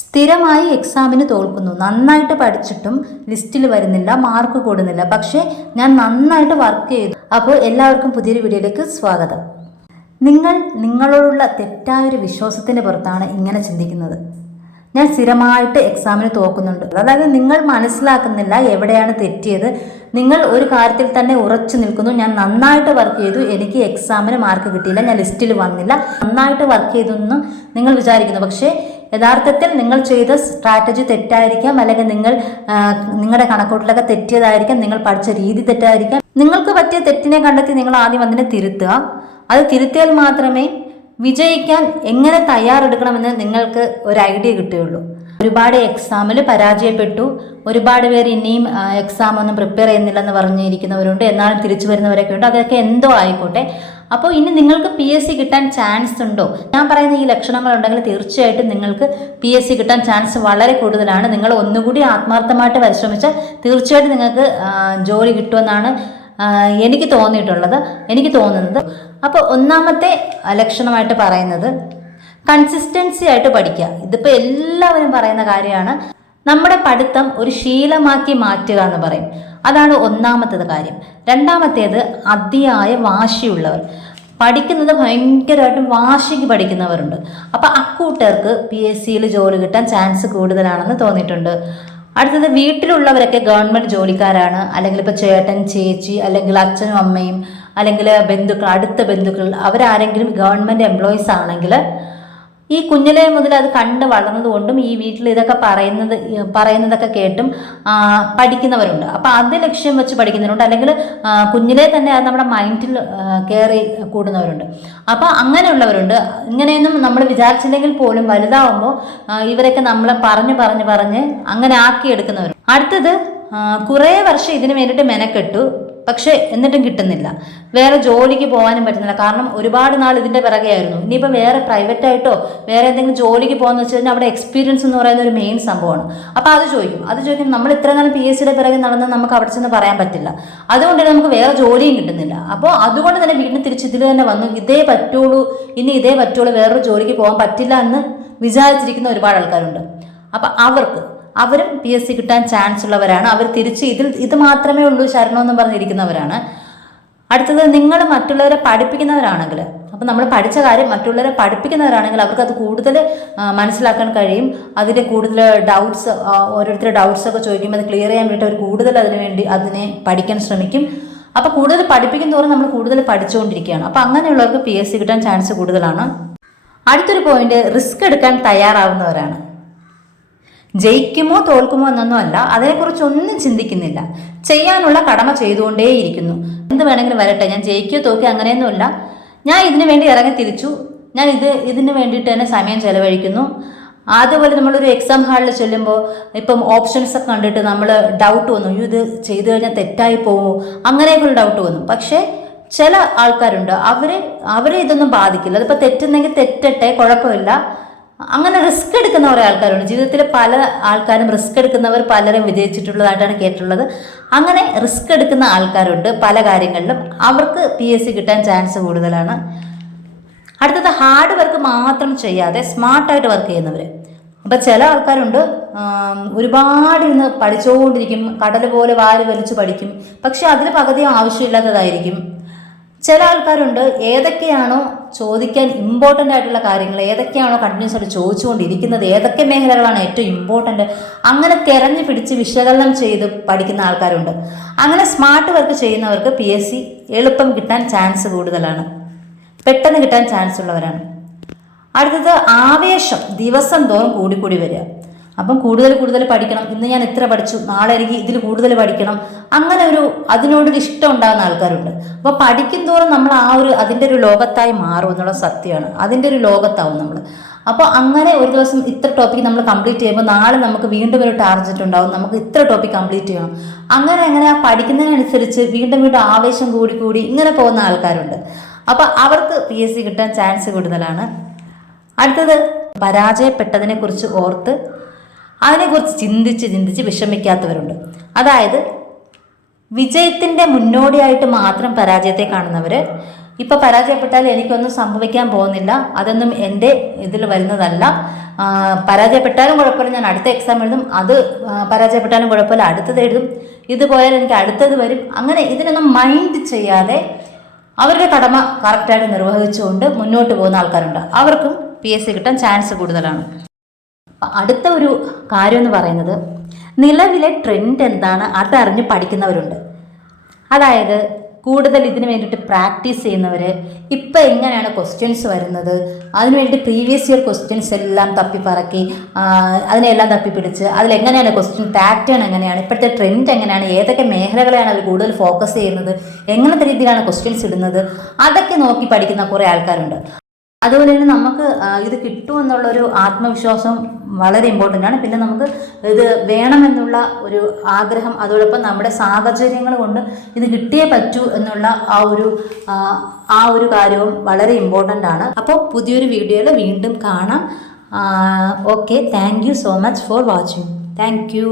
സ്ഥിരമായി എക്സാമിന് തോൽക്കുന്നു. നന്നായിട്ട് പഠിച്ചിട്ടും ലിസ്റ്റിൽ വരുന്നില്ല മാർക്ക് കൂടുന്നില്ല. പക്ഷേ ഞാൻ നന്നായിട്ട് വർക്ക് ചെയ്തു. അപ്പോൾ എല്ലാവർക്കും പുതിയൊരു വീഡിയോയിലേക്ക് സ്വാഗതം. നിങ്ങൾ നിങ്ങളോടുള്ള തെറ്റായൊരു വിശ്വാസത്തിന്റെ പുറത്താണ് ഇങ്ങനെ ചിന്തിക്കുന്നത്. ഞാൻ സ്ഥിരമായിട്ട് എക്സാമിന് തോക്കുന്നുണ്ട് അതായത് നിങ്ങൾ മനസ്സിലാക്കുന്നില്ല എവിടെയാണ് തെറ്റിയത്. നിങ്ങൾ ഒരു കാര്യത്തിൽ തന്നെ ഉറച്ചു നിൽക്കുന്നു. ഞാൻ നന്നായിട്ട് വർക്ക് ചെയ്തു. എനിക്ക് എക്സാമിന് മാർക്ക് കിട്ടിയില്ല. ഞാൻ ലിസ്റ്റിൽ വന്നില്ല. നന്നായിട്ട് വർക്ക് ചെയ്തു എന്ന് നിങ്ങൾ വിചാരിക്കുന്നു. പക്ഷേ യഥാർത്ഥത്തിൽ നിങ്ങൾ ചെയ്ത സ്ട്രാറ്റജി തെറ്റായിരിക്കാം അല്ലെങ്കിൽ നിങ്ങൾ നിങ്ങളുടെ കണക്കൂട്ടിലൊക്കെ തെറ്റിയതായിരിക്കാം നിങ്ങൾ പഠിച്ച രീതി തെറ്റായിരിക്കാം. നിങ്ങൾക്ക് പറ്റിയ തെറ്റിനെ കണ്ടെത്തി നിങ്ങൾ ആദ്യം അതിനെ തിരുത്തുക. അത് തിരുത്തിയാൽ മാത്രമേ വിജയിക്കാൻ എങ്ങനെ തയ്യാറെടുക്കണമെന്ന് നിങ്ങൾക്ക് ഒരു ഐഡിയ കിട്ടുകയുള്ളൂ. ഒരുപാട് എക്സാമിൽ പരാജയപ്പെട്ടു. ഒരുപാട് പേര് ഇനിയും എക്സാം ഒന്നും പ്രിപ്പയർ ചെയ്യുന്നില്ലെന്ന് പറഞ്ഞിരിക്കുന്നവരുണ്ട്. എന്നാലും തിരിച്ചു വരുന്നവരൊക്കെ ഉണ്ട്. അതൊക്കെ എന്തോ ആയിക്കോട്ടെ. അപ്പോൾ ഇനി നിങ്ങൾക്ക് പി എസ് സി കിട്ടാൻ ചാൻസ് ഉണ്ടോ? ഞാൻ പറയുന്ന ഈ ലക്ഷണങ്ങൾ ഉണ്ടെങ്കിൽ തീർച്ചയായിട്ടും നിങ്ങൾക്ക് പി എസ് സി കിട്ടാൻ ചാൻസ് വളരെ കൂടുതലാണ്. നിങ്ങൾ ഒന്നുകൂടി ആത്മാർത്ഥമായിട്ട് പരിശ്രമിച്ചാൽ തീർച്ചയായിട്ടും നിങ്ങൾക്ക് ജോലി കിട്ടുമെന്നാണ് എനിക്ക് തോന്നിയിട്ടുള്ളത്. എനിക്ക് തോന്നുന്നത്. അപ്പോൾ ഒന്നാമത്തെ ലക്ഷണമായിട്ട് പറയുന്നത് കൺസിസ്റ്റൻസി ആയിട്ട് പഠിക്കുക. ഇതിപ്പോൾ എല്ലാവരും പറയുന്ന കാര്യമാണ് നമ്മുടെ പഠിത്തം ഒരു ശീലമാക്കി മാറ്റുക എന്ന് പറയും. അതാണ് ഒന്നാമത്തേത് കാര്യം. രണ്ടാമത്തേത് അതിയായ വാശിയുള്ളവർ. പഠിക്കുന്നത് ഭയങ്കരമായിട്ടും വാശിക്ക് പഠിക്കുന്നവരുണ്ട്. അപ്പോൾ അക്കൂട്ടർക്ക് പി എസ് സിയിൽ ജോലി കിട്ടാൻ ചാൻസ് കൂടുതലാണെന്ന് തോന്നിയിട്ടുണ്ട്. അടുത്തത് വീട്ടിലുള്ളവരൊക്കെ ഗവൺമെന്റ് ജോലിക്കാരാണ്. അല്ലെങ്കിൽ ഇപ്പോൾ ചേട്ടൻ ചേച്ചി അല്ലെങ്കിൽ അച്ഛനും അമ്മയും അല്ലെങ്കിൽ ബന്ധുക്കൾ അടുത്ത ബന്ധുക്കൾ അവരാരെങ്കിലും ഗവൺമെന്റ് എംപ്ലോയീസ് ആണെങ്കിൽ ഈ കുഞ്ഞിലെ മുതൽ അത് കണ്ട് വളർന്നതുകൊണ്ടും ഈ വീട്ടിൽ ഇതൊക്കെ പറയുന്നത് പറയുന്നതൊക്കെ കേട്ടും പഠിക്കുന്നവരുണ്ട്. അപ്പോൾ അത് ലക്ഷ്യം വെച്ച് പഠിക്കുന്നവരുണ്ട്. അല്ലെങ്കിൽ കുഞ്ഞിലെ തന്നെ അത് നമ്മുടെ മൈൻഡിൽ കയറി കൂടുന്നവരുണ്ട്. അപ്പോൾ അങ്ങനെയുള്ളവരുണ്ട്. ഇങ്ങനെയൊന്നും നമ്മൾ വിചാരിച്ചില്ലെങ്കിൽ പോലും വലുതാവുമ്പോൾ ഇവരൊക്കെ നമ്മളെ പറഞ്ഞു പറഞ്ഞ് പറഞ്ഞ് അങ്ങനെ ആക്കിയെടുക്കുന്നവരുണ്ട്. അടുത്തത് കുറേ വർഷം ഇതിന് വേണ്ടിയിട്ട് മെനക്കെട്ടു. പക്ഷേ എന്നിട്ടും കിട്ടുന്നില്ല. വേറെ ജോലിക്ക് പോകാനും പറ്റുന്നില്ല. കാരണം ഒരുപാട് നാൾ ഇതിന്റെ പിറകെയായിരുന്നു. ഇനിയിപ്പോൾ വേറെ പ്രൈവറ്റായിട്ടോ വേറെ എന്തെങ്കിലും ജോലിക്ക് പോകുന്ന വെച്ച് കഴിഞ്ഞാൽ അവിടെ എക്സ്പീരിയൻസ് എന്ന് പറയുന്ന ഒരു മെയിൻ സംഭവമാണ്. അപ്പോൾ അത് ചോദിക്കും. അത് ചോദിക്കും നമ്മൾ ഇത്ര കാലം പി എസ് സിയുടെ പിറകെ നടന്ന് നമുക്ക് അവിടെ ചെന്ന് പറയാൻ പറ്റില്ല. അതുകൊണ്ട് തന്നെ നമുക്ക് വേറെ ജോലിയും കിട്ടുന്നില്ല. അപ്പോൾ അതുകൊണ്ട് തന്നെ വീണ്ടും തിരിച്ച് ഇതിൽ തന്നെ വന്നു. ഇതേ പറ്റുള്ളൂ. ഇനി ഇതേ പറ്റുള്ളൂ. വേറൊരു ജോലിക്ക് പോകാൻ പറ്റില്ല എന്ന് വിചാരിച്ചിരിക്കുന്ന ഒരുപാട് ആൾക്കാരുണ്ട്. അപ്പോൾ അവർക്ക് അവരും പി എസ് സി കിട്ടാൻ ചാൻസ് ഉള്ളവരാണ്. അവർ തിരിച്ച് ഇതിൽ ഇത് മാത്രമേ ഉള്ളൂ ശരണമെന്ന് പറഞ്ഞിരിക്കുന്നവരാണ്. അടുത്തത് നിങ്ങൾ മറ്റുള്ളവരെ പഠിപ്പിക്കുന്നവരാണെങ്കിൽ അപ്പം നമ്മൾ പഠിച്ച കാര്യം മറ്റുള്ളവരെ പഠിപ്പിക്കുന്നവരാണെങ്കിൽ അവർക്ക് അത് കൂടുതൽ മനസ്സിലാക്കാൻ കഴിയും. അതിന്റെ കൂടുതൽ ഡൗട്ട്സ് ഓരോരുത്തരുടെ ഡൗട്ട്സ് ഒക്കെ ചോദിക്കുമ്പോൾ അത് ക്ലിയർ ചെയ്യാൻ വേണ്ടി അവർ കൂടുതൽ അതിന് വേണ്ടി അതിനെ പഠിക്കാൻ ശ്രമിക്കും. അപ്പോൾ കൂടുതൽ പഠിപ്പിക്കും തോറും നമ്മൾ കൂടുതൽ പഠിച്ചുകൊണ്ടിരിക്കുകയാണ്. അപ്പോൾ അങ്ങനെയുള്ളവർക്ക് പി എസ് സി കിട്ടാൻ ചാൻസ് കൂടുതലാണ്. അടുത്തൊരു പോയിന്റ് റിസ്ക് എടുക്കാൻ തയ്യാറാവുന്നവരാണ്. ജയിക്കുമോ തോൽക്കുമോ എന്നൊന്നും അല്ല അതിനെക്കുറിച്ച് ഒന്നും ചിന്തിക്കുന്നില്ല. ചെയ്യാനുള്ള കടമ ചെയ്തുകൊണ്ടേയിരിക്കുന്നു. എന്ത് വേണമെങ്കിലും വരട്ടെ ഞാൻ ജയിക്കുകയോ തോക്കുകയോ അങ്ങനെയൊന്നുമില്ല ഞാൻ ഇതിനു വേണ്ടി ഇറങ്ങി തിരിച്ചു. ഞാൻ ഇത് ഇതിന് വേണ്ടിയിട്ട് തന്നെ സമയം ചെലവഴിക്കുന്നു. അതുപോലെ നമ്മളൊരു എക്സാം ഹാളിൽ ചെല്ലുമ്പോൾ ഇപ്പം ഓപ്ഷൻസ് ഒക്കെ കണ്ടിട്ട് നമ്മൾ ഡൗട്ട് വന്നു. "അയ്യോ, ഇത് ചെയ്തു കഴിഞ്ഞാൽ തെറ്റായി പോകുമോ അങ്ങനെയൊക്കെ ഡൗട്ട് വന്നു. പക്ഷേ ചില ആൾക്കാരുണ്ട്. അവർ അവരെ ഇതൊന്നും ബാധിക്കില്ല. അതിപ്പോൾ തെറ്റുന്നെങ്കിൽ തെറ്റട്ടെ കുഴപ്പമില്ല. അങ്ങനെ റിസ്ക് എടുക്കുന്ന കുറേ ആൾക്കാരുണ്ട്. ജീവിതത്തിൽ പല ആൾക്കാരും റിസ്ക് എടുക്കുന്നവർ പലരും വിജയിച്ചിട്ടുള്ളതായിട്ടാണ് കേട്ടിട്ടുള്ളത്. അങ്ങനെ റിസ്ക് എടുക്കുന്ന ആൾക്കാരുണ്ട് പല കാര്യങ്ങളിലും. അവർക്ക് പി എസ് സി കിട്ടാൻ ചാൻസ് കൂടുതലാണ്. അടുത്തത് ഹാർഡ് വർക്ക് മാത്രം ചെയ്യാതെ സ്മാർട്ടായിട്ട് വർക്ക് ചെയ്യുന്നവർ അപ്പോൾ ചില ആൾക്കാരുണ്ട് ഒരുപാട് ഇരുന്ന് പഠിച്ചുകൊണ്ടിരിക്കും കടൽ പോലെ വാരി വലിച്ചു പഠിക്കും. പക്ഷെ അതിന് പകുതി ആവശ്യമില്ലാത്തതായിരിക്കും. ചില ആൾക്കാരുണ്ട് ഏതൊക്കെയാണോ ചോദിക്കാൻ ഇമ്പോർട്ടന്റ് ആയിട്ടുള്ള കാര്യങ്ങൾ ഏതൊക്കെയാണോ കണ്ടിന്യൂസ് ആയിട്ട് ചോദിച്ചുകൊണ്ടിരിക്കുന്നത് ഏതൊക്കെ മേഖലകളാണ് ഏറ്റവും ഇമ്പോർട്ടന്റ് അങ്ങനെ തിരഞ്ഞു പിടിച്ച് വിശകലനം ചെയ്ത് പഠിക്കുന്ന ആൾക്കാരുണ്ട്. അങ്ങനെ സ്മാർട്ട് വർക്ക് ചെയ്യുന്നവർക്ക് പി എസ് സി എളുപ്പം കിട്ടാൻ ചാൻസ് കൂടുതലാണ്. പെട്ടെന്ന് കിട്ടാൻ ചാൻസ് ഉള്ളവരാണ്. അടുത്തത് ആവേശം ദിവസം തോറും കൂടിക്കൂടി വരിക. അപ്പം കൂടുതൽ കൂടുതൽ പഠിക്കണം. ഇന്ന് ഞാൻ ഇത്ര പഠിച്ചു. നാളെ എനിക്ക് ഇതിൽ കൂടുതൽ പഠിക്കണം. അങ്ങനെ ഒരു അതിനോടൊരു ഇഷ്ടം ഉണ്ടാകുന്ന ആൾക്കാരുണ്ട്. അപ്പോൾ പഠിക്കും തോറും നമ്മൾ ആ ഒരു അതിന്റെ ഒരു ലോകത്തായി മാറും എന്നുള്ള സത്യമാണ്. അതിന്റെ ഒരു ലോകത്താവും നമ്മൾ. അപ്പോൾ അങ്ങനെ ഒരു ദിവസം ഇത്ര ടോപ്പിക് നമ്മൾ കംപ്ലീറ്റ് ചെയ്യുമ്പോൾ നാളെ നമുക്ക് വീണ്ടും ഒരു ടാർജറ്റ് ഉണ്ടാവും. നമുക്ക് ഇത്ര ടോപ്പിക് കംപ്ലീറ്റ് ചെയ്യണം. അങ്ങനെ അങ്ങനെ ആ പഠിക്കുന്നതിനനുസരിച്ച് വീണ്ടും വീണ്ടും ആവേശം കൂടി കൂടി ഇങ്ങനെ പോകുന്ന ആൾക്കാരുണ്ട്. അപ്പോൾ അവർക്ക് പി എസ് സി കിട്ടാൻ ചാൻസ് കൂടുതലാണ്. അടുത്തത് പരാജയപ്പെട്ടതിനെ കുറിച്ച് ഓർത്ത് അതിനെക്കുറിച്ച് ചിന്തിച്ച് ചിന്തിച്ച് വിഷമിക്കാത്തവരുണ്ട്. അതായത് വിജയത്തിന്റെ മുന്നോടിയായിട്ട് മാത്രം പരാജയത്തെ കാണുന്നവർ ഇപ്പോൾ പരാജയപ്പെട്ടാൽ എനിക്കൊന്നും സംഭവിക്കാൻ പോകുന്നില്ല. അതൊന്നും എന്റെ ഇതിൽ വരുന്നതല്ല. പരാജയപ്പെട്ടാലും കുഴപ്പമില്ല. ഞാൻ അടുത്ത എക്സാം എഴുതും. അത് പരാജയപ്പെട്ടാലും കുഴപ്പമില്ല. അടുത്തത് എഴുതും. ഇതുപോലെ എനിക്ക് അടുത്തത് വരും. അങ്ങനെ ഇതിനൊന്നും മൈൻഡ് ചെയ്യാതെ അവരുടെ കടമ കറക്റ്റായിട്ട് നിർവഹിച്ചുകൊണ്ട് മുന്നോട്ട് പോകുന്ന ആൾക്കാരുണ്ട്. അവർക്കും പി എസ് സി കിട്ടാൻ ചാൻസ് കൂടുതലാണ്. അടുത്ത ഒരു കാര്യം എന്ന് പറയുന്നത് നിലവിലെ ട്രെൻഡ് എന്താണ്? അതറിഞ്ഞ് പഠിക്കുന്നവരുണ്ട്. അതായത് കൂടുതൽ ഇതിന് വേണ്ടിയിട്ട് പ്രാക്ടീസ് ചെയ്യുന്നവർ ഇപ്പം എങ്ങനെയാണ് ക്വസ്റ്റ്യൻസ് വരുന്നത്? അതിനുവേണ്ടി പ്രീവിയസ് ഇയർ ക്വസ്റ്റ്യൻസ് എല്ലാം തപ്പിപ്പറക്കി പറക്കി അതിനെല്ലാം തപ്പിപ്പിടിച്ച് അതിലെങ്ങനെയാണ് ക്വസ്റ്റ്യൻ പാറ്റേൺ എങ്ങനെയാണ് ഇപ്പോഴത്തെ ട്രെൻഡ് എങ്ങനെയാണ് ഏതൊക്കെ മേഖലകളെയാണ് അവർ കൂടുതൽ ഫോക്കസ് ചെയ്യുന്നത് എങ്ങനത്തെ രീതിയിലാണ് ക്വസ്റ്റ്യൻസ് ഇടുന്നത് അതൊക്കെ നോക്കി പഠിക്കുന്ന കുറേ ആൾക്കാരുണ്ട്. അതുപോലെ തന്നെ നമുക്ക് ഇത് കിട്ടുമെന്നുള്ളൊരു ആത്മവിശ്വാസം വളരെ ഇമ്പോർട്ടന്റ് ആണ്. പിന്നെ നമുക്ക് ഇത് വേണമെന്നുള്ള ഒരു ആഗ്രഹം അതോടൊപ്പം നമ്മുടെ സാഹചര്യങ്ങൾ കൊണ്ട് ഇത് കിട്ടിയേ പറ്റൂ എന്നുള്ള ആ ഒരു ആ ഒരു കാര്യവും വളരെ ഇമ്പോർട്ടന്റ് ആണ്. അപ്പോൾ പുതിയൊരു വീഡിയോയിൽ വീണ്ടും കാണാം. Okay thank you so much for watching thank you